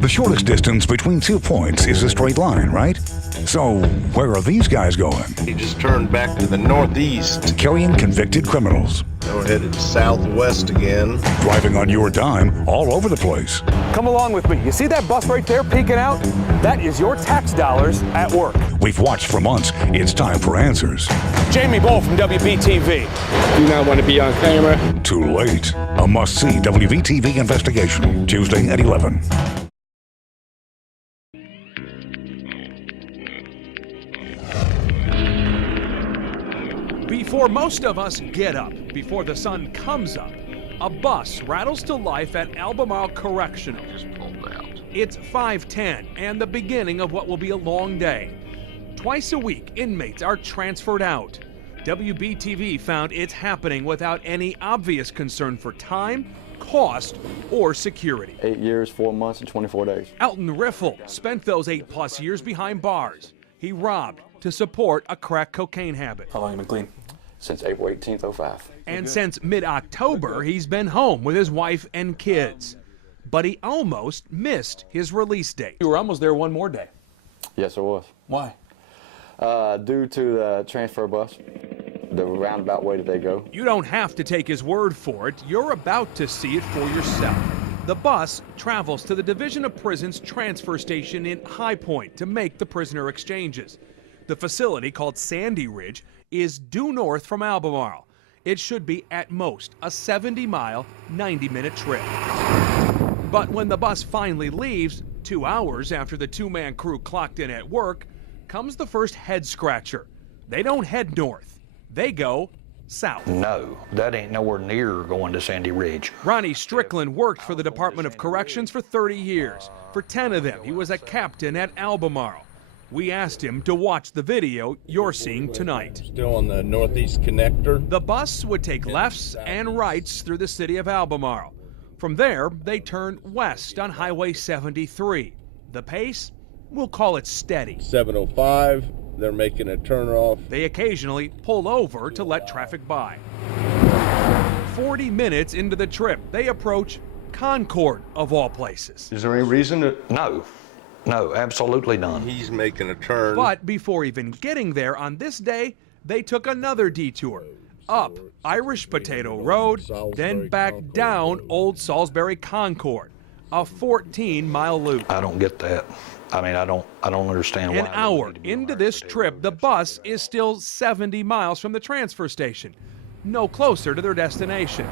The shortest distance between 2 points is a straight line, right? So, where are these guys going? He just turned back to the northeast. Carrying convicted criminals. We're headed southwest again. Driving on your dime all over the place. Come along with me. You see that bus right there peeking out? That is your tax dollars at work. We've watched for months. It's time for answers. Jamie Bull from WBTV. Do not want to be on camera. Too late. A must-see WBTV investigation. Tuesday at 11. Before most of us get up, before the sun comes up, a bus rattles to life at Albemarle Correctional. Just pulled out. It's 5:10 and the beginning of what will be a long day. Twice a week, inmates are transferred out. WBTV found it's happening without any obvious concern for time, cost, or security. 8 years, 4 months, and 24 days. Alton Riffle spent those 8+ years behind bars. He robbed to support a crack cocaine habit. How long have you been clean? Since April 18th, 05. And since mid-October, he's been home with his wife and kids. But he almost missed his release date. You were almost there one more day. Yes, it was. Why? Due to the transfer bus, the roundabout way that they go. You don't have to take his word for it. You're about to see it for yourself. The bus travels to the Division of Prisons transfer station in High Point to make the prisoner exchanges. The facility, called Sandy Ridge, is due north from Albemarle. It should be at most a 70-mile, 90-minute trip. But when the bus finally leaves, 2 hours after the two-man crew clocked in at work, comes the first head-scratcher. They don't head north. They go south. No, that ain't nowhere near going to Sandy Ridge. Ronnie Strickland worked for the Department of Corrections for 30 years. For 10 of them, he was a captain at Albemarle. We asked him to watch the video you're seeing tonight. Still on the northeast connector. The bus would take lefts and rights through the city of Albemarle. From there, they turn west on Highway 73. The pace? We'll call it steady. 705, they're making a turnoff. They occasionally pull over to let traffic by. 40 minutes into the trip, they approach Concord, of all places. Is there any reason to... No, absolutely none. He's making a turn. But before even getting there on this day, they took another detour. Up Irish Potato Road, then back down Old Salisbury Concord, a 14-mile loop. I don't get that. I mean, I don't understand why. An hour into this trip, the bus is still 70 miles from the transfer station, no closer to their destination.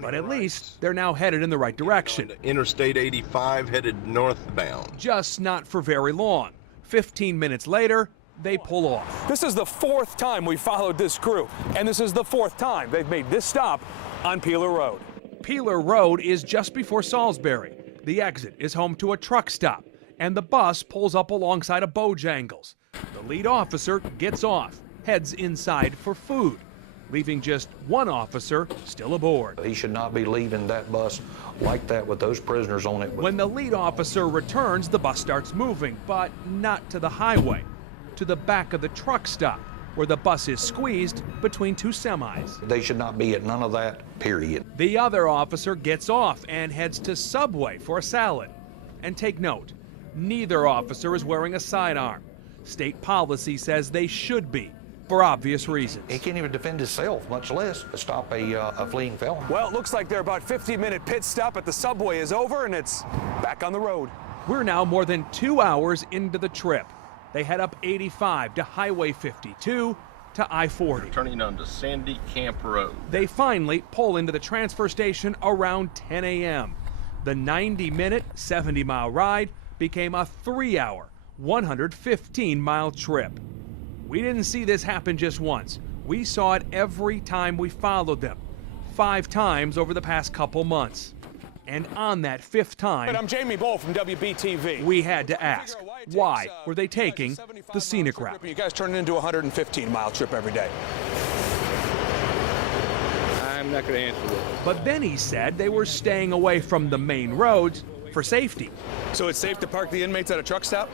But at least they're now headed in the right direction. Interstate 85 headed northbound. Just not for very long. 15 minutes later, they pull off. This is the 4th time we followed this crew, and this is the 4th time they've made this stop on Peeler Road. Peeler Road is just before Salisbury. The exit is home to a truck stop, and the bus pulls up alongside a Bojangles. The lead officer gets off, heads inside for food, leaving just one officer still aboard. He should not be leaving that bus like that with those prisoners on it. When the lead officer returns, the bus starts moving, but not to the highway, to the back of the truck stop, where the bus is squeezed between two semis. They should not be at none of that, period. The other officer gets off and heads to Subway for a salad. And take note, neither officer is wearing a sidearm. State policy says they should be, for obvious reasons. He can't even defend himself, much less stop a fleeing felon. Well, it looks like their about 15-minute pit stop at the Subway is over, and it's back on the road. We're now more than 2 hours into the trip. They head up 85 to Highway 52 to I-40. Turning onto Sandy Camp Road. They finally pull into the transfer station around 10 a.m. The 90-minute, 70-mile ride became a 3-hour, 115-mile trip. We didn't see this happen just once. We saw it every time we followed them, 5 times over the past couple months. And on that 5th time, And I'm Jamie Bull from WBTV. we had to ask, why were they taking the scenic route? You guys turn it into a 115-mile trip every day. I'm not going to answer this. But then he said they were staying away from the main roads for safety. So it's safe to park the inmates at a truck stop?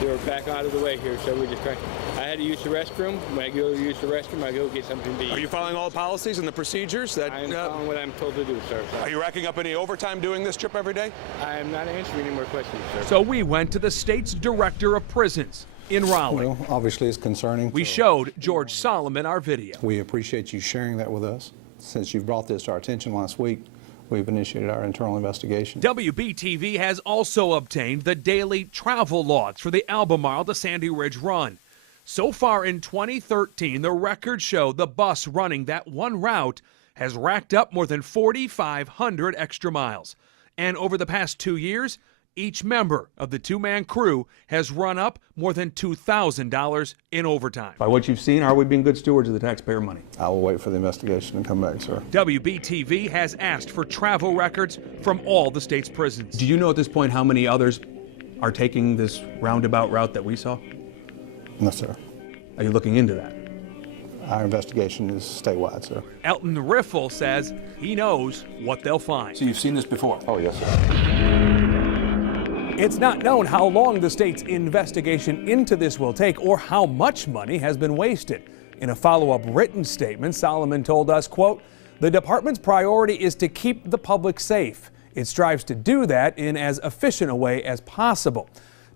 They were back out of the way here, so we just tried. I had to use the restroom. When I go to use the restroom, I go get something to eat. Are you following all the policies and the procedures? I am following what I'm told to do, sir. Are you racking up any overtime doing this trip every day? I am not answering any more questions, sir. So we went to the state's director of prisons in Raleigh. Well, obviously it's concerning. We showed George Solomon our video. We appreciate you sharing that with us. Since you brought this to our attention last week, we've initiated our internal investigation. WBTV has also obtained the daily travel logs for the Albemarle to Sandy Ridge run. So far in 2013, the records show the bus running that one route has racked up more than 4,500 extra miles. And over the past 2 years, each member of the two-man crew has run up more than $2,000 in overtime. By what you've seen, are we being good stewards of the taxpayer money? I will wait for the investigation and come back, sir. WBTV has asked for travel records from all the state's prisons. Do you know at this point how many others are taking this roundabout route that we saw? No, sir. Are you looking into that? Our investigation is statewide, sir. Elton Riffle says he knows what they'll find. So you've seen this before? Oh, yes, sir. It's not known how long the state's investigation into this will take or how much money has been wasted. In a follow-up written statement, Solomon told us, quote, "The department's priority is to keep the public safe. It strives to do that in as efficient a way as possible."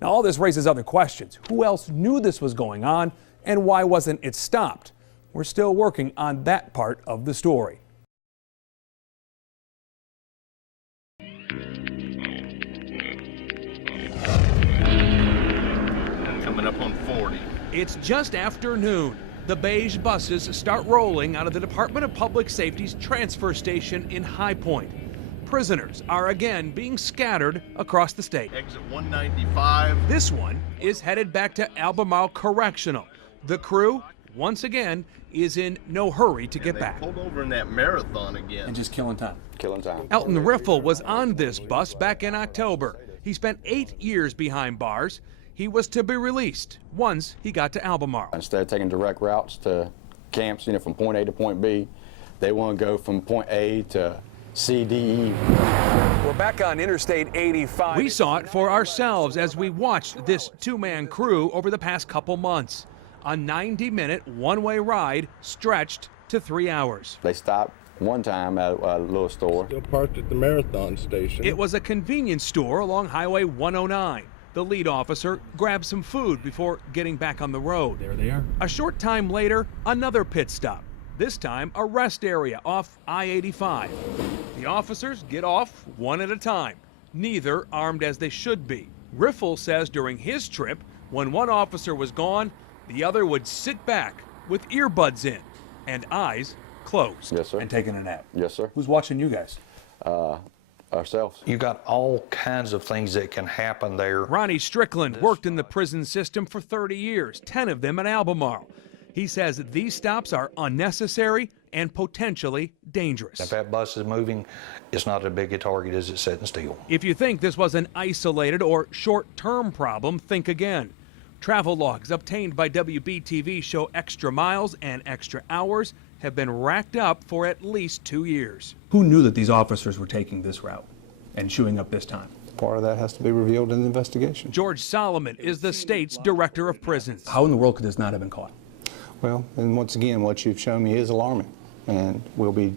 Now, all this raises other questions. Who else knew this was going on, and why wasn't it stopped? We're still working on that part of the story. Coming up on 40. It's just after noon. The beige buses start rolling out of the Department of Public Safety's transfer station in High Point. Prisoners are again being scattered across the state. Exit 195. This one is headed back to Albemarle Correctional. The crew, once again, is in no hurry to get They back. pulled over in that marathon again. And just killing time. Killing time. Elton Riffle was on this bus back in October. He spent 8 years behind bars. He was to be released once he got to Albemarle. Instead of taking direct routes to camps, from point A to point B, they want to go from point A to C, D, E. We're back on Interstate 85. We saw it for ourselves as we watched this two-man crew over the past couple months. A 90-minute one-way ride stretched to 3 hours. They stopped one time at a little store. Still parked at the marathon station. It was a convenience store along Highway 109. The lead officer grabbed some food before getting back on the road. There they are. A short time later, another pit stop. This time, a rest area off I-85. The officers get off one at a time, neither armed as they should be. Riffle says during his trip, when one officer was gone, the other would sit back with earbuds in and eyes closed. Yes, sir. And taking a nap. Yes, sir. Who's watching you guys? Ourselves. You got all kinds of things that can happen there. Ronnie Strickland worked in the prison system for 30 years, 10 of them at Albemarle. He says these stops are unnecessary and potentially dangerous. If that bus is moving, it's not as big a target as it's sitting still. If you think this was an isolated or short-term problem, think again. Travel logs obtained by WBTV show extra miles and extra hours have been racked up for at least 2 years. Who knew that these officers were taking this route and chewing up this time? Part of that has to be revealed in the investigation. George Solomon is the state's director of prisons. How in the world could this not have been caught? Well, and once again, what you've shown me is alarming and will be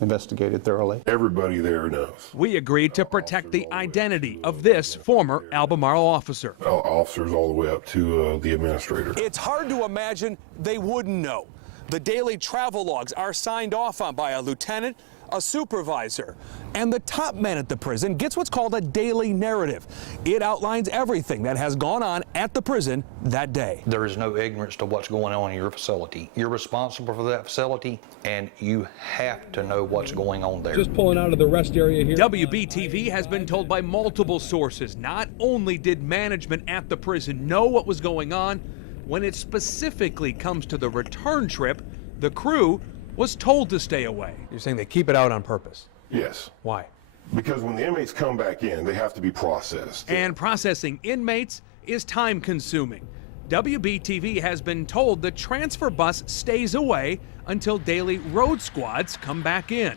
investigated thoroughly. Everybody there knows. We agreed to protect the identity of this former Albemarle officer. Officers all the way up to the administrator. It's hard to imagine they wouldn't know. The daily travel logs are signed off on by a lieutenant, a supervisor, and the top man at the prison gets what's called a daily narrative. It outlines everything that has gone on at the prison that day. There is no ignorance to what's going on in your facility. You're responsible for that facility, and you have to know what's going on there. Just pulling out of the rest area here. WBTV has been told by multiple sources not only did management at the prison know what was going on, when it specifically comes to the return trip, the crew was told to stay away. You're saying they keep it out on purpose? Yes. Why? Because when the inmates come back in, they have to be processed. And processing inmates is time consuming. WBTV has been told the transfer bus stays away until daily road squads come back in.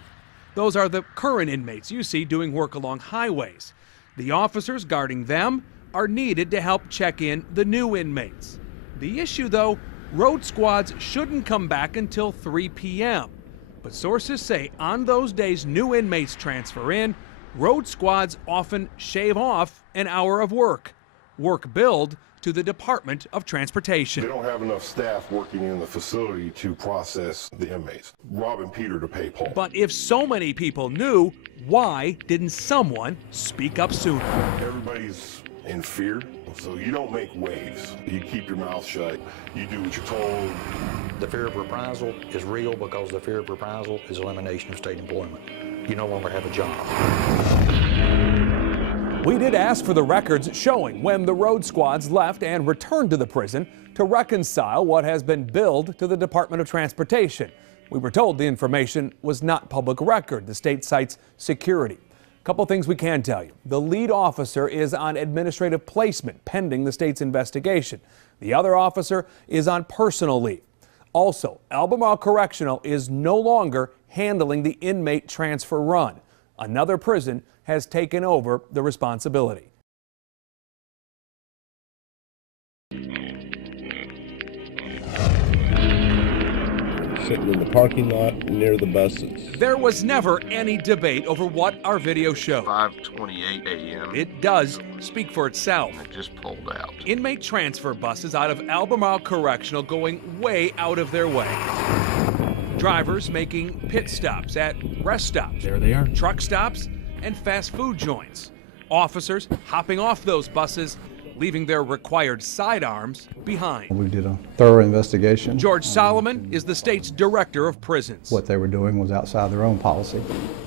Those are the current inmates you see doing work along highways. The officers guarding them are needed to help check in the new inmates. The issue, though, road squads shouldn't come back until 3 p.m. But sources say on those days new inmates transfer in, road squads often shave off an hour of work. Work billed to the Department of Transportation. They don't have enough staff working in the facility to process the inmates. Robbing Peter to pay Paul. But if so many people knew, why didn't someone speak up sooner? Everybody's in fear, so you don't make waves. You keep your mouth shut. You do what you're told. The fear of reprisal is real because the fear of reprisal is elimination of state employment. You no longer have a job. We did ask for the records showing when the road squads left and returned to the prison to reconcile what has been billed to the Department of Transportation. We were told the information was not public record. The state cites security. A couple things we can tell you. The lead officer is on administrative placement pending the state's investigation. The other officer is on personal leave. Also, Albemarle Correctional is no longer handling the inmate transfer run. Another prison has taken over the responsibility. Sitting in the parking lot near the buses. There was never any debate over what our video showed. 5:28 a.m. It does speak for itself. It just pulled out. Inmate transfer buses out of Albemarle Correctional going way out of their way. Drivers making pit stops at rest stops. There they are. Truck stops and fast food joints. Officers hopping off those buses, leaving their required sidearms behind. We did a thorough investigation. George Solomon is the state's director of prisons. What they were doing was outside their own policy.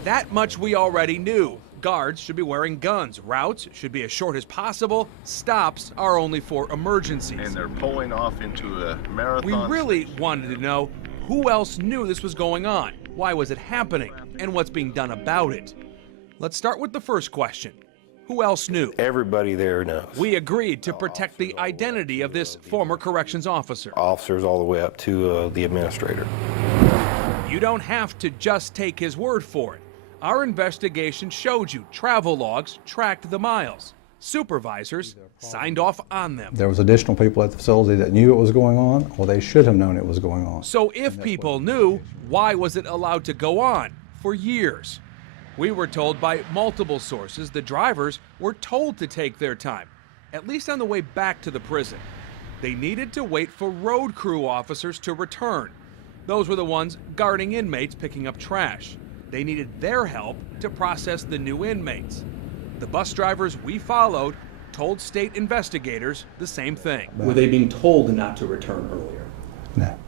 That much we already knew. Guards should be wearing guns. Routes should be as short as possible. Stops are only for emergencies. And they're pulling off into a marathon. We really wanted to know who else knew this was going on, why was it happening, and what's being done about it. Let's start with the first question. Who else knew? Everybody there knows. We agreed to protect the identity of this former corrections officer. Officers all the way up to the administrator. You don't have to just take his word for it. Our investigation showed you travel logs tracked the miles. Supervisors signed off on them. There was additional people at the facility that knew it was going on, or they should have known it was going on. So if people knew, why was it allowed to go on for years? We were told by multiple sources the drivers were told to take their time, at least on the way back to the prison. They needed to wait for road crew officers to return. Those were the ones guarding inmates picking up trash. They needed their help to process the new inmates. The bus drivers we followed told state investigators the same thing. Were they being told not to return earlier? No.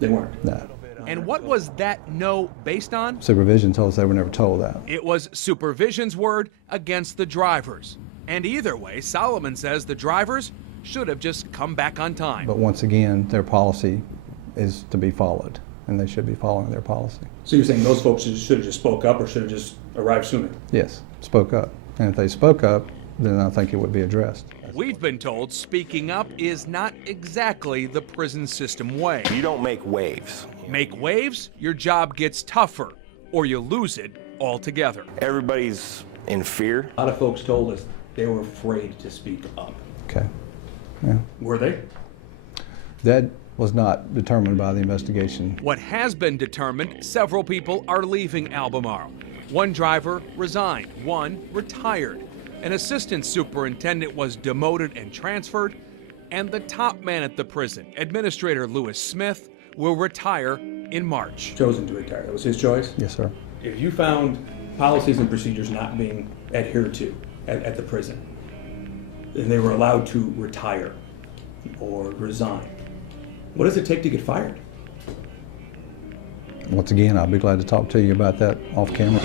They weren't? No. And what was that no based on? Supervision told us they were never told that. It was supervision's word against the drivers. And either way, Solomon says the drivers should have just come back on time. But once again, their policy is to be followed, and they should be following their policy. So you're saying those folks should have just spoke up or should have just arrived sooner? Yes, spoke up. And if they spoke up, then I think it would be addressed. We've been told speaking up is not exactly the prison system way. You don't make waves. Make waves, your job gets tougher, or you lose it altogether. Everybody's in fear. A lot of folks told us they were afraid to speak up. Okay. Yeah. Were they? That was not determined by the investigation. What has been determined, several people are leaving Albemarle. One driver resigned, one retired. An assistant superintendent was demoted and transferred, and the top man at the prison, Administrator Lewis Smith, will retire in March. Chosen to retire. That was his choice? Yes, sir. If you found policies and procedures not being adhered to at the prison, and they were allowed to retire or resign, what does it take to get fired? Once again, I'll be glad to talk to you about that off camera.